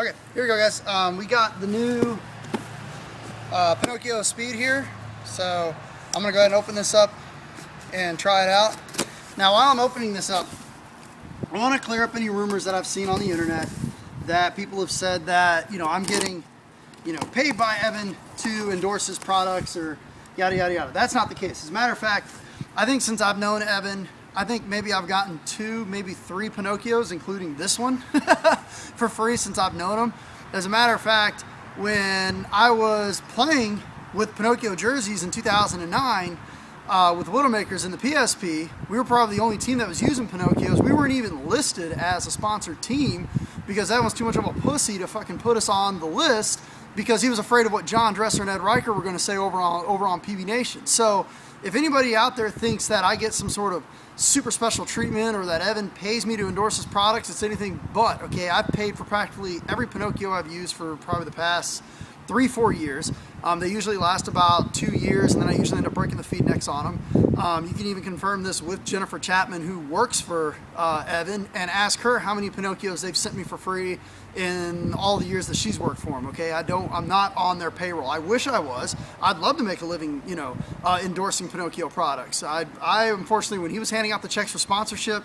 Okay, here we go, guys. We got the new Pinokio Speed here, so I'm gonna go ahead and open this up and try it out. Now, while I'm opening this up, I want to clear up any rumors that I've seen on the internet that people have said that, I'm getting, paid by Evan to endorse his products or yada yada yada. That's not the case. As a matter of fact, I think since I've known Evan, I think maybe I've gotten 2, maybe 3 Pinokios, including this one, for free since I've known him. As a matter of fact, when I was playing with Pinokio jerseys in 2009 with Widowmakers in the PSP, we were probably the only team that was using Pinokios. We weren't even listed as a sponsored team because Evan was too much of a pussy to fucking put us on the list because he was afraid of what John Dresser and Ed Riker were going to say over on PB Nation. So if anybody out there thinks that I get some sort of super special treatment or that Evan pays me to endorse his products, it's anything but. Okay, I've paid for practically every Pinokio I've used for probably the past 3-4 years. They usually last about 2 years, and then I usually end up breaking the feed necks on them. You can even confirm this with Jennifer Chapman, who works for Evan, and ask her how many Pinokios they've sent me for free in all the years that she's worked for them. Okay, I'm not on their payroll. I wish I was. I'd love to make a living, endorsing Pinokio products. I unfortunately, when he was handing out the checks for sponsorship,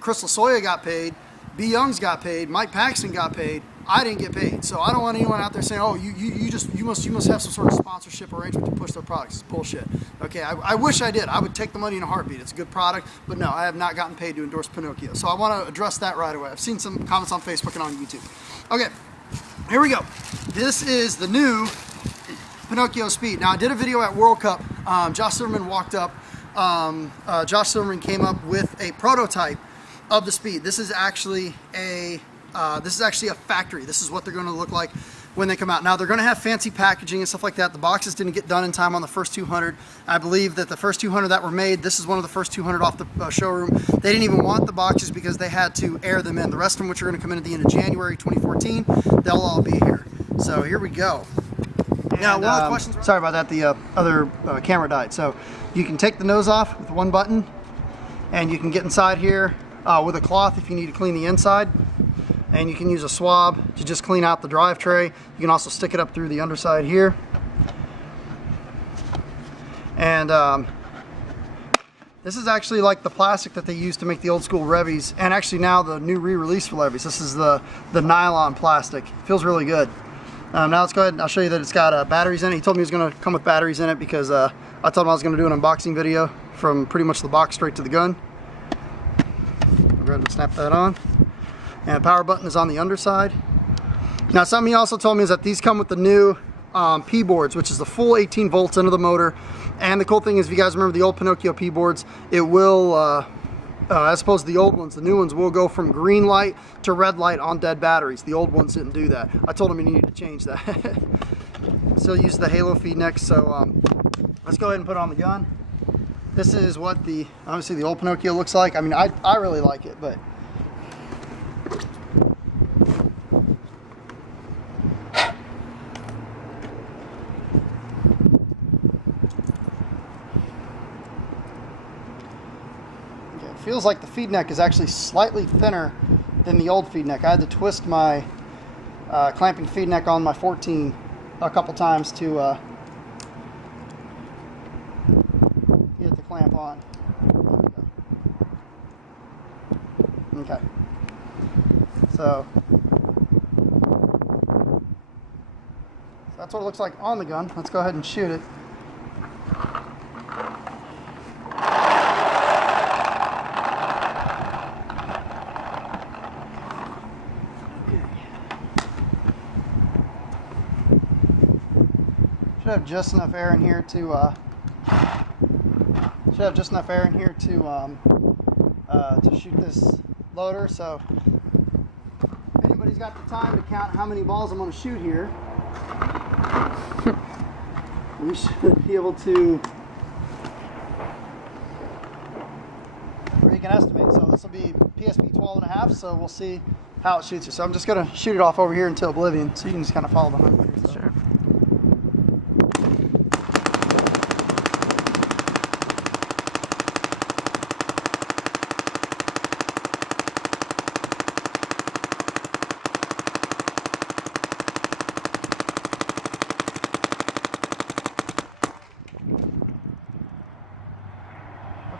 Chris Lasoya got paid, B. Youngs got paid, Mike Paxton got paid. I didn't get paid, so I don't want anyone out there saying, "Oh, you must have some sort of sponsorship arrangement to push their products." It's bullshit. Okay, I wish I did. I would take the money in a heartbeat. It's a good product, but no, I have not gotten paid to endorse Pinokio. So I want to address that right away. I've seen some comments on Facebook and on YouTube. Okay, here we go. This is the new Pinokio Speed. Now, I did a video at World Cup. Josh Silverman walked up. Josh Silverman came up with a prototype of the Speed. This is actually a factory. This is what they're going to look like when they come out. Now, they're going to have fancy packaging and stuff like that. The boxes didn't get done in time on the first 200. I believe that the first 200 that were made, this is one of the first 200 off the showroom. They didn't even want the boxes because they had to air them in. The rest of them, which are going to come in at the end of January 2014, they'll all be here. So here we go. Now, one of the questions... Sorry about that. The other camera died. So you can take the nose off with one button, and you can get inside here with a cloth if you need to clean the inside. And you can use a swab to just clean out the drive tray. You can also stick it up through the underside here. And this is actually like the plastic that they used to make the old school Revies, and actually now the new re-release for Levies. This is the nylon plastic. It feels really good. Now let's go ahead and I'll show you that it's got batteries in it. He told me he was going to come with batteries in it because I told him I was going to do an unboxing video from pretty much the box straight to the gun. I'll go ahead and snap that on. And the power button is on the underside. Now, something he also told me is that these come with the new P boards, which is the full 18 volts into the motor. And the cool thing is, if you guys remember the old Pinokio P boards, it will, as opposed to the old ones, the new ones will go from green light to red light on dead batteries. The old ones didn't do that. I told him he needed to change that. Still use the Halo feed neck, so let's go ahead and put on the gun. This is what obviously the old Pinokio looks like. I mean, I really like it, but feels like the feed neck is actually slightly thinner than the old feed neck. I had to twist my clamping feed neck on my 14 a couple times to get the clamp on. Okay. So that's what it looks like on the gun. Let's go ahead and shoot it. Should have just enough air in here to shoot this loader. So if anybody's got the time to count how many balls I'm going to shoot here, we should be able to, or you can estimate. So this will be PSP 12.5, so we'll see how it shoots it. So I'm just going to shoot it off over here into oblivion, so you can just kind of follow behind me. So. Sure.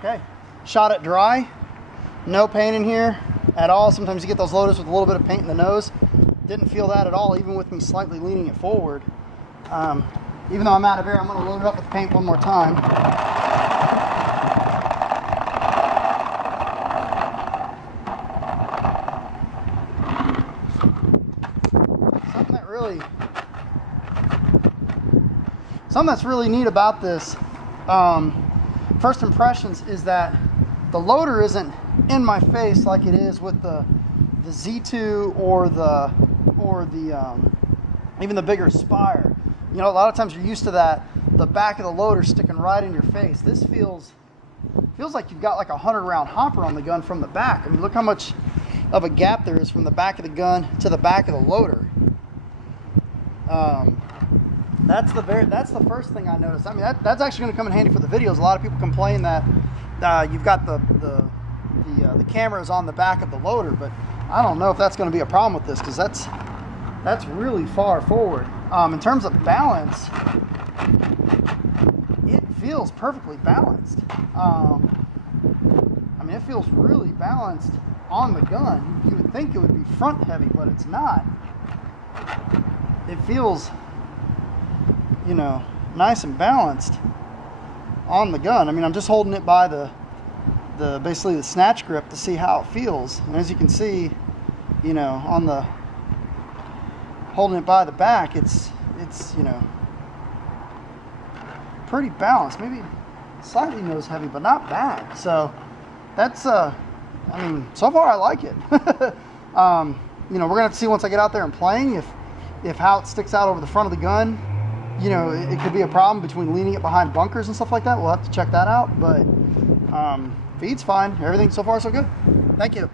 Okay, shot it dry. No paint in here at all. Sometimes you get those loaders with a little bit of paint in the nose. Didn't feel that at all, even with me slightly leaning it forward. Even though I'm out of air, I'm going to load it up with paint one more time. Something that's really neat about this, first impressions, is that the loader isn't in my face like it is with the Z2 or the even the bigger Spire. You know, a lot of times you're used to that, the back of the loader sticking right in your face. This feels like you've got like a 100-round hopper on the gun from the back. I mean, look how much of a gap there is from the back of the gun to the back of the loader. That's the first thing I noticed. I mean, that's actually going to come in handy for the videos. A lot of people complain that you've got the cameras on the back of the loader, but I don't know if that's going to be a problem with this, because that's really far forward. In terms of balance, it feels perfectly balanced. I mean, it feels really balanced on the gun. You would think it would be front heavy, but it's not. It feels, you know, nice and balanced on the gun. I mean, I'm just holding it by basically the snatch grip to see how it feels. And as you can see, you know, on the holding it by the back, it's you know, pretty balanced. Maybe slightly nose heavy, but not bad. So that's I mean, so far I like it. You know, we're gonna have to see once I get out there and playing if how it sticks out over the front of the gun. You know, it could be a problem between leaning it behind bunkers and stuff like that. We'll have to check that out, but feed's fine. Everything so far so good. Thank you.